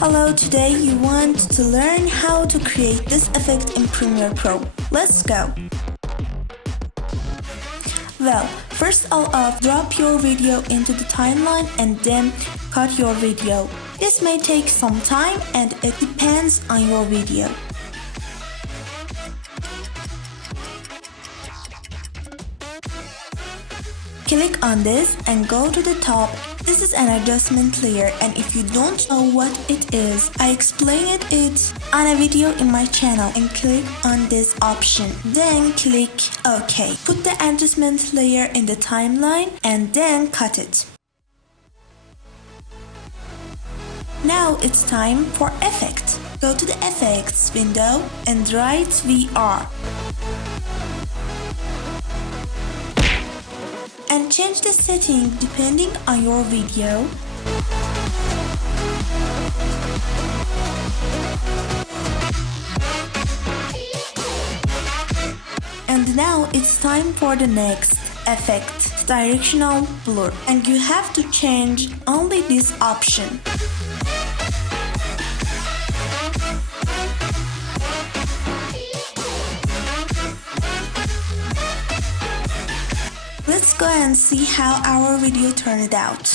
Hello, today you want to learn how to create this effect in Premiere Pro. Let's go! Well, first off, drop your video into the timeline and then cut your video. This may take some time and it depends on your video. Click on this and go to the top. This is an adjustment layer, and if you don't know what it is, I explained it on a video in my channel, and click on this option. Then click OK. Put the adjustment layer in the timeline and then cut it. Now it's time for effect. Go to the effects window and write VR. And change the setting depending on your video. And now it's time for the next effect, directional blur. And you have to change only this option. Let's go and see how our video turned out.